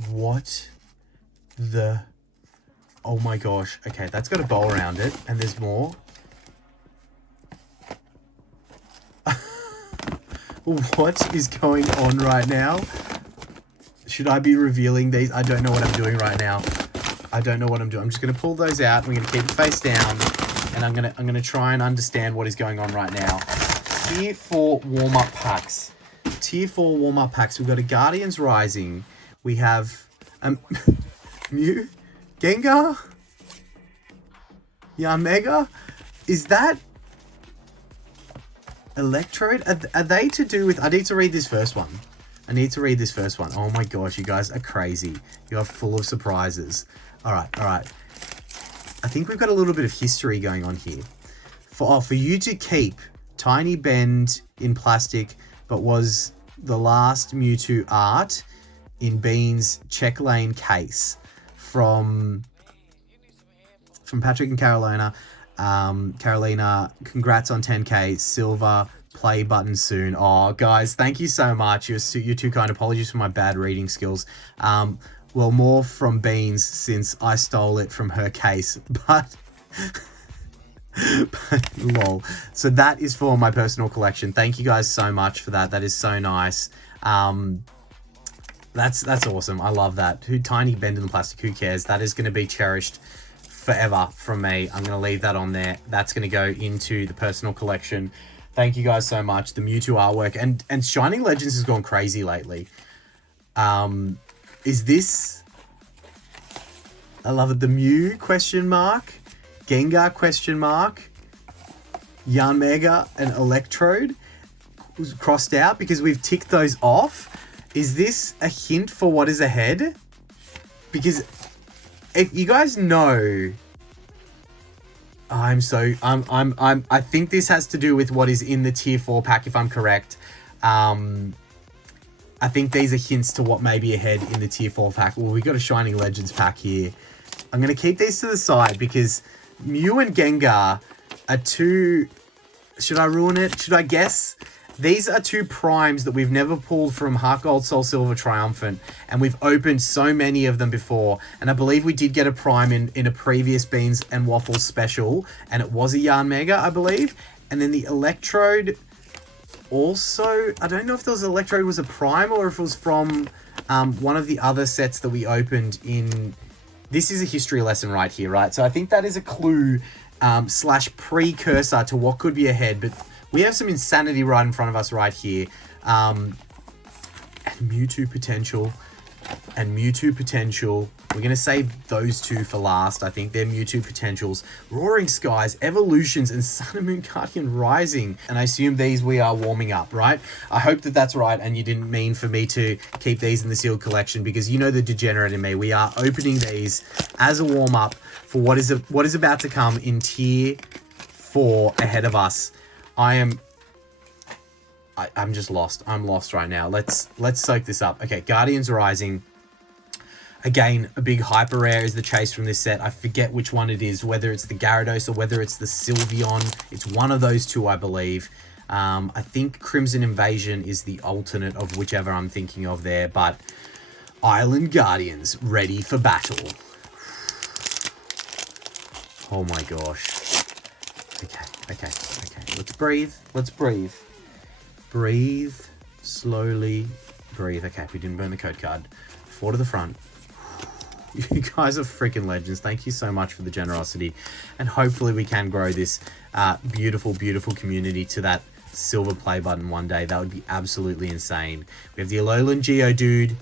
what the... Oh my gosh. Okay, that's got a bow around it, and there's more. What is going on right now? Should I be revealing these? I don't know what I'm doing right now. I don't know what I'm doing. I'm just going to pull those out. We're going to keep it face down, and I'm going to try and understand what is going on right now. Tier 4 warm-up packs. Tier 4 warm-up packs. We've got a Guardians Rising. We have Mew, Gengar, Mega. Is that Electrode? Are they to do with... I need to read this first one. Oh my gosh, you guys are crazy. You are full of surprises. All right. I think we've got a little bit of history going on here. For you to keep Tiny Bend in plastic, but was the last Mewtwo art in Beans' check lane case from Patrick and Carolina. Carolina, congrats on 10K. Silver, play button soon. Oh, guys, thank you so much. You're too kind. Apologies for my bad reading skills. Well, more from Beans since I stole it from her case, but lol. So that is for my personal collection. Thank you guys so much for that. That is so nice. That's awesome. I love that. Tiny Bend in the plastic, who cares? That is going to be cherished forever from me. I'm going to leave that on there. That's going to go into the personal collection. Thank you guys so much. The Mewtwo artwork and Shining Legends has gone crazy lately. Is this... I love it. The Mew question mark, Gengar question mark, Yanmega and Electrode was crossed out because we've ticked those off. Is this a hint for what is ahead? Because if you guys know, I think this has to do with what is in the tier 4 pack, if I'm correct. I think these are hints to what may be ahead in the tier 4 pack. Well, we've got a Shining Legends pack here. I'm going to keep these to the side because Mew and Gengar are two... Should I ruin it? Should I guess? These are two primes that we've never pulled from Heart Gold, Soul Silver, Triumphant, and we've opened so many of them before. And I believe we did get a prime in a previous Beans and Waffles special, and it was a Yanmega, I believe. And then the Electrode also, I don't know if those Electrode was a prime or if it was from one of the other sets that we opened in... This is a history lesson right here, right? So I think that is a clue slash precursor to what could be ahead, but we have some insanity right in front of us right here. And Mewtwo potential. And Mewtwo potential. We're going to save those two for last. I think they're Mewtwo potentials. Roaring Skies, Evolutions, and Sun and Moon Guardian Rising. And I assume these we are warming up, right? I hope that that's right and you didn't mean for me to keep these in the sealed collection because you know the degenerate in me. We are opening these as a warm-up for what is about to come in tier 4 ahead of us. I'm just lost. I'm lost right now. Let's soak this up. Okay, Guardians Rising. Again, a big hyper rare is the chase from this set. I forget which one it is, whether it's the Gyarados or whether it's the Sylveon. It's one of those two, I believe. I think Crimson Invasion is the alternate of whichever I'm thinking of there, but Island Guardians ready for battle. Oh my gosh. Okay. Let's breathe. Let's breathe. Breathe. Slowly. Breathe. Okay, we didn't burn the code card. 4 to the front. You guys are freaking legends. Thank you so much for the generosity. And hopefully we can grow this beautiful, beautiful community to that silver play button one day. That would be absolutely insane. We have the Alolan Geodude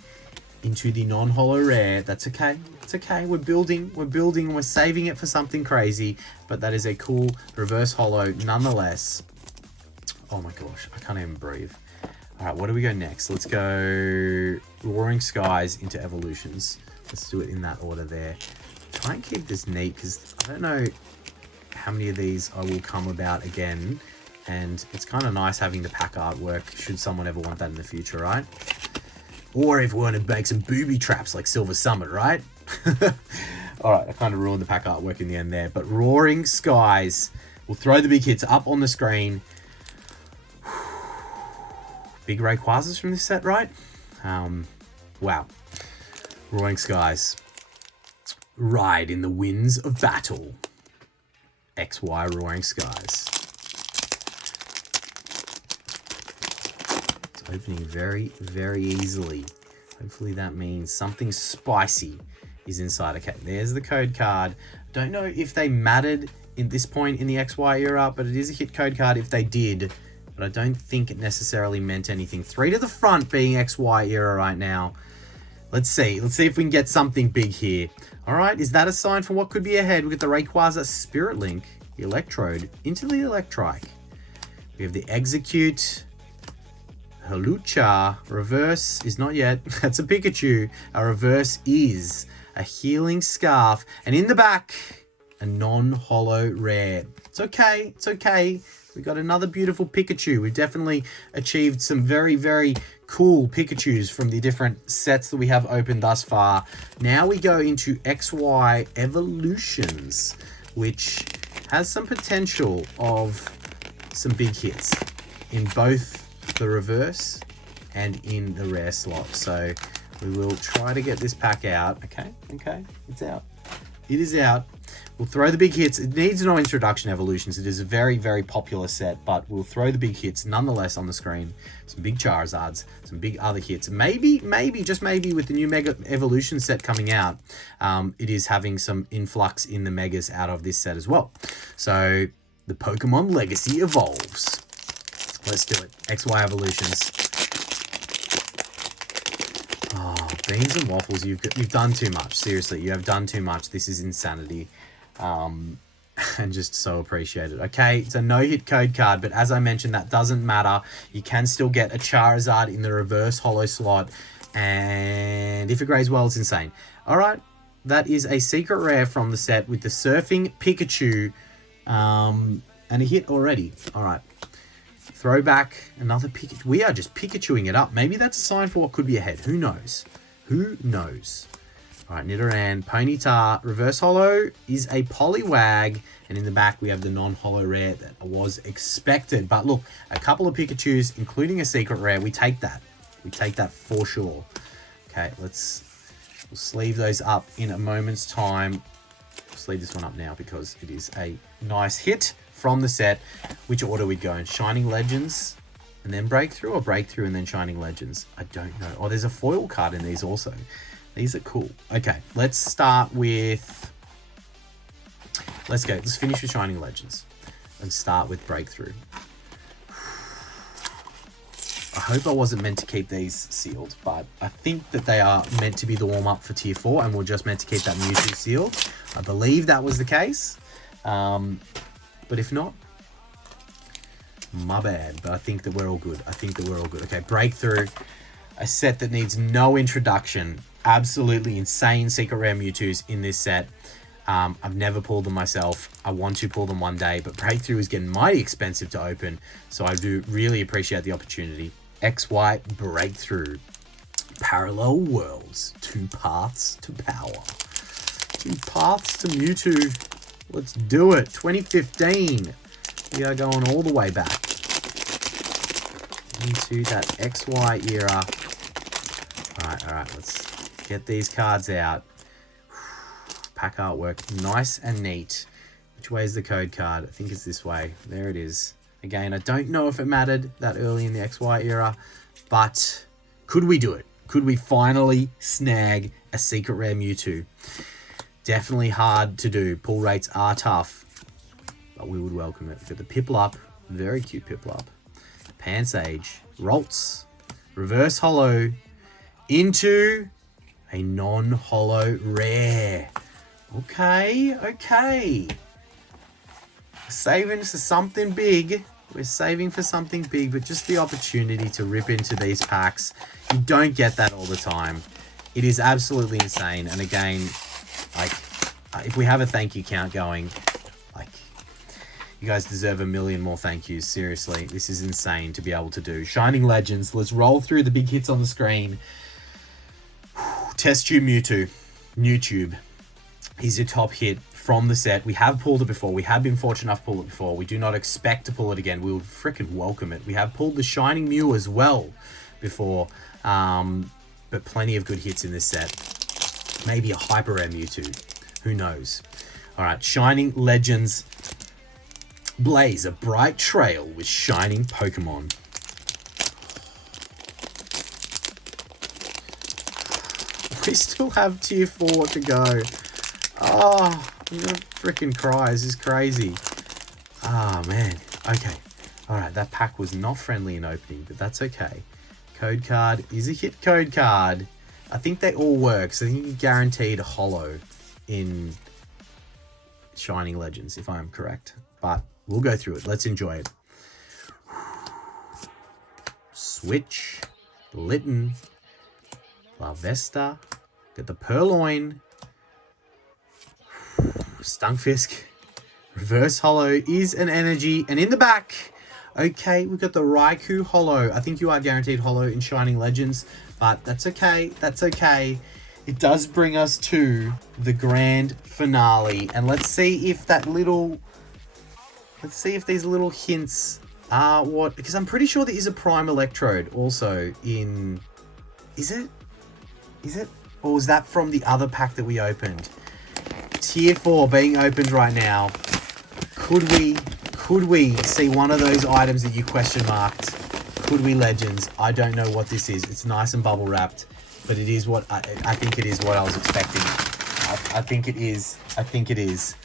into the non-holo rare. That's okay. It's okay. We're building. We're saving it for something crazy. But that is a cool reverse holo nonetheless. Oh my gosh. I can't even breathe. All right, what do we go next? Let's go Roaring Skies into Evolutions. Let's do it in that order there. Try and keep this neat because I don't know how many of these I will come about again. And it's kind of nice having the pack artwork should someone ever want that in the future, right? Or if we want to make some booby traps like Silver Summit, right? All right, I kind of ruined the pack artwork in the end there. But Roaring Skies. We'll throw the big hits up on the screen. Big Rayquazas from this set, right? Wow. Roaring Skies. Ride in the winds of battle. XY Roaring Skies. It's opening very, very easily. Hopefully that means something spicy is inside. Okay, there's the code card. Don't know if they mattered in this point in the XY era, but it is a hit code card if they did. But I don't think it necessarily meant anything. 3 to the front being XY era right now. Let's see. Let's see if we can get something big here. All right, is that a sign for what could be ahead? We get the Rayquaza Spirit Link, the Electrode, into the Electrike. We have the Execute, Hawlucha, reverse is not yet. That's a Pikachu. A reverse is a Healing Scarf. And in the back, a non-holo rare. It's okay. It's okay. We got another beautiful Pikachu. We've definitely achieved some very, very cool Pikachus from the different sets that we have opened thus far. Now we go into XY Evolutions, which has some potential of some big hits in both the reverse and in the rare slot. So we will try to get this pack out. Okay, it's out. It is out. We'll throw the big hits. It needs no introduction, Evolutions. It is a very, very popular set, but we'll throw the big hits nonetheless on the screen. Some big Charizards, some big other hits. Maybe, just maybe with the new Mega Evolution set coming out, it is having some influx in the Megas out of this set as well. So the Pokemon Legacy Evolves. Let's do it. XY Evolutions. Oh, Beans and Waffles, you've done too much. Seriously, you have done too much. This is insanity. And just so appreciated. Okay, it's a no-hit code card, but as I mentioned, that doesn't matter. You can still get a Charizard in the reverse holo slot, and if it grades well, it's insane. All right, that is a secret rare from the set with the Surfing Pikachu, and a hit already. All right, throwback, another Pikachu. We are just Pikachuing it up. Maybe that's a sign for what could be ahead. Who knows? Who knows? All right, Nidoran, Ponyta, reverse holo is a Poliwag, and in the back we have the non-holo rare that was expected. But look, a couple of Pikachus, including a secret rare, we take that. We take that for sure. Okay, we'll sleeve those up in a moment's time. We'll sleeve this one up now because it is a nice hit from the set. Which order we go in? Shining Legends and then Breakthrough, or Breakthrough and then Shining Legends? I don't know. Oh, there's a foil card in these also. These are cool. Okay, let's start with... Let's go. Let's finish with Shining Legends and start with Breakthrough. I hope I wasn't meant to keep these sealed, but I think that they are meant to be the warm-up for Tier 4, and we're just meant to keep that Mewtwo sealed. I believe that was the case. But if not, my bad. But I think that we're all good. Okay, Breakthrough. A set that needs no introduction. Absolutely insane secret rare Mewtwo's in this set. I've never pulled them myself. I want to pull them one day, but Breakthrough is getting mighty expensive to open, so I do really appreciate the opportunity. XY Breakthrough. Parallel worlds. 2 paths to power. 2 paths to Mewtwo. Let's do it. 2015. We are going all the way back into that XY era. All right, let's get these cards out. Pack artwork, nice and neat. Which way is the code card? I think it's this way. There it is. Again, I don't know if it mattered that early in the XY era, but could we do it? Could we finally snag a secret rare Mewtwo? Definitely hard to do. Pull rates are tough, but we would welcome it. We've got the Piplup, very cute Piplup. Pansage, Ralts, reverse holo, into a non-holo rare. Okay. Saving for something big. We're saving for something big, but just the opportunity to rip into these packs. You don't get that all the time. It is absolutely insane. And again, like, if we have a thank you count going, like, you guys deserve a million more thank yous. Seriously, this is insane to be able to do. Shining Legends. Let's roll through the big hits on the screen. Test Tube Mewtwo. New Tube. He's your top hit from the set. We have pulled it before. We have been fortunate enough to pull it before. We do not expect to pull it again. We will freaking welcome it. We have pulled the Shining Mew as well before. But plenty of good hits in this set. Maybe a Hyper Rare Mewtwo. Who knows? Alright, Shining Legends. Blaze a bright trail with shining Pokemon. We still have Tier 4 to go. Oh, I'm gonna freaking cry. This is crazy. Ah, man. Okay. Alright, that pack was not friendly in opening, but that's okay. Code card is a hit code card. I think they all work, so I think you're guaranteed a holo in Shining Legends, if I'm correct. But we'll go through it. Let's enjoy it. Switch. Litten. Larvesta. Got the Purloin. Stunfisk. Reverse holo is an energy. And in the back, okay, we've got the Raikou holo. I think you are guaranteed holo in Shining Legends, but that's okay. That's okay. It does bring us to the grand finale. And let's see if that little... Let's see if these little hints are what... Because I'm pretty sure there is a Prime Electrode also in... Is it? Is it? Or was that from the other pack that we opened? Tier 4 being opened right now. Could we see one of those items that you question marked? Could we Legends? I don't know what this is. It's nice and bubble wrapped, but it is what I think it is what I was expecting. I think it is. I think it is.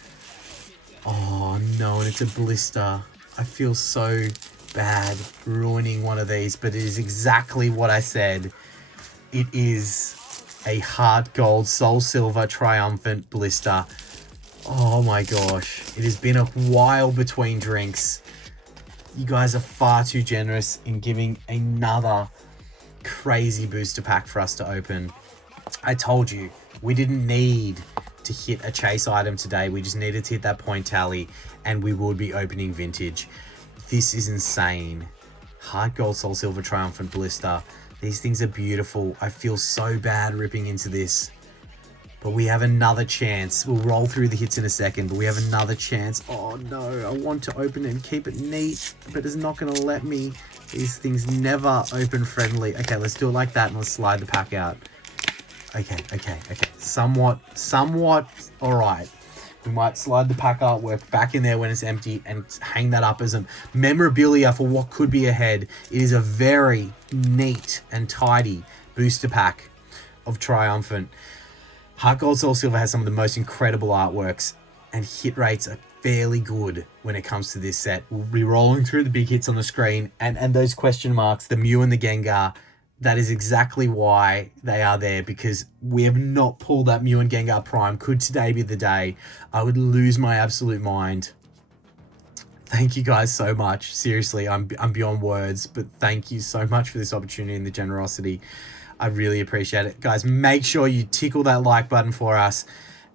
Oh no, and it's a blister. I feel so bad ruining one of these, but it is exactly what I said. It is a Heart Gold Soul Silver Triumphant blister. Oh my gosh. It has been a while between drinks. You guys are far too generous in giving another crazy booster pack for us to open. I told you, we didn't need to hit a chase item today. We just needed to hit that point tally and we would be opening vintage. This is insane. Heart Gold Soul Silver Triumphant blister. These things are beautiful. I feel so bad ripping into this. But we have another chance. We'll roll through the hits in a second, but we have another chance. Oh no, I want to open it and keep it neat, but it's not going to let me. These things never open friendly. Okay, let's do it like that and let's slide the pack out. Okay. Somewhat all right. We might slide the pack artwork back in there when it's empty and hang that up as a memorabilia for what could be ahead. It is a very neat and tidy booster pack of Triumphant. Heart Gold Soul Silver has some of the most incredible artworks and hit rates are fairly good when it comes to this set. We'll be rolling through the big hits on the screen and those question marks, the Mew and the Gengar. That is exactly why they are there, because we have not pulled that Mew and Gengar Prime. Could today be the day? I would lose my absolute mind. Thank you guys so much. Seriously, I'm beyond words, but thank you so much for this opportunity and the generosity. I really appreciate it. Guys, make sure you tickle that like button for us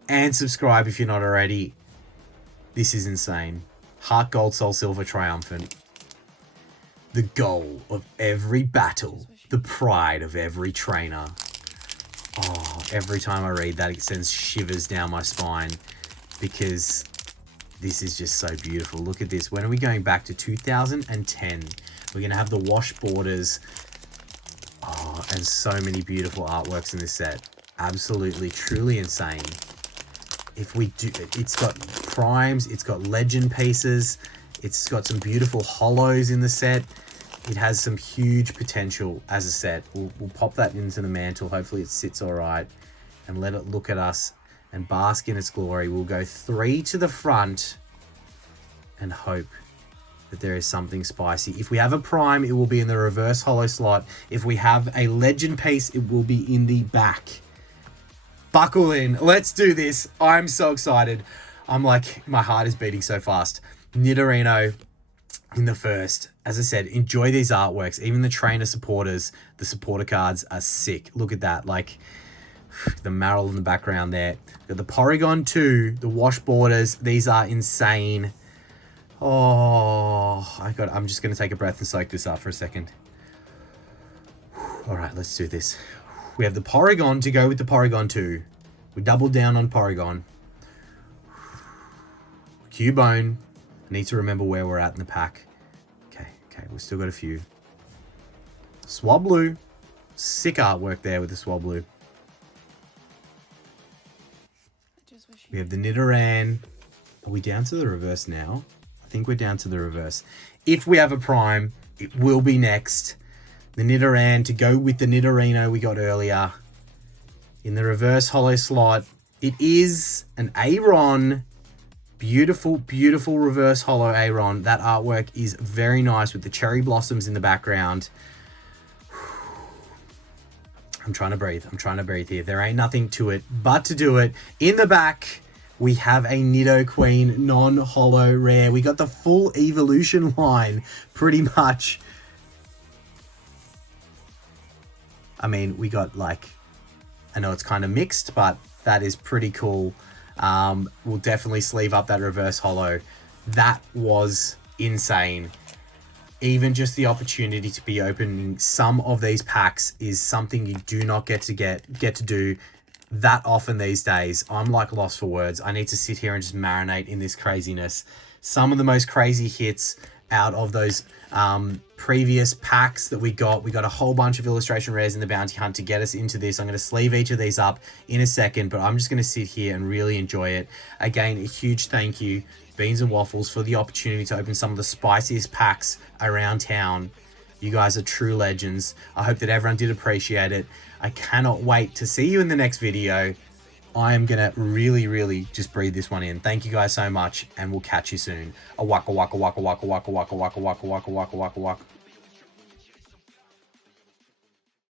and subscribe if you're not already. This is insane. Heart Gold Soul Silver Triumphant. The goal of every battle. The pride of every trainer. Oh, every time I read that, it sends shivers down my spine because this is just so beautiful. Look at this. When are we going back to 2010? We're going to have the wash borders. Oh, and so many beautiful artworks in this set. Absolutely, truly insane. If we do, it's got primes, it's got legend pieces, it's got some beautiful holos in the set. It has some huge potential as a set. We'll pop that into the mantle. Hopefully it sits all right and let it look at us and bask in its glory. We'll go 3 to the front and hope that there is something spicy. If we have a prime, it will be in the reverse holo slot. If we have a legend piece, it will be in the back. Buckle in. Let's do this. I'm so excited. I'm like, my heart is beating so fast. Nidorino in the first. As I said, enjoy these artworks. Even the trainer supporters, the supporter cards are sick. Look at that. Like the Marill in the background there. Got the Porygon 2, the wash borders. These are insane. Oh, I'm just going to take a breath and soak this up for a second. All right, let's do this. We have the Porygon to go with the Porygon 2. We doubled down on Porygon. Cubone. I need to remember where we're at in the pack. Okay, we've still got a few. Swablu. Sick artwork there with the Swablu. We have the Nidoran. Are we down to the reverse now? I think we're down to the reverse. If we have a prime, it will be next. The Nidoran to go with the Nidorino we got earlier. In the reverse holo slot, it is an Aron. Beautiful, beautiful reverse holo Aron. That artwork is very nice with the cherry blossoms in the background. I'm trying to breathe. I'm trying to breathe here. There ain't nothing to it but to do it. In the back, we have a Nidoqueen non-holo rare. We got the full evolution line, pretty much. I mean, we got like, I know it's kind of mixed, but that is pretty cool. We'll definitely sleeve up that reverse holo. That was insane. Even just the opportunity to be opening some of these packs is something you do not get to do that often these days. I'm like lost for words. I need to sit here and just marinate in this craziness. Some of the most crazy hits out of those previous packs that we got a whole bunch of illustration rares in the bounty hunt to get us into this. I'm going to sleeve each of these up in a second, but I'm just going to sit here and really enjoy it. Again, a huge thank you, Beans and Waffles, for the opportunity to open some of the spiciest packs around town. You guys are true legends. I hope that everyone did appreciate it. I cannot wait to see you in the next video I am going to really just breathe this one in. Thank you guys so much, and we'll catch you soon. A waka waka waka waka waka waka waka waka waka waka waka waka waka.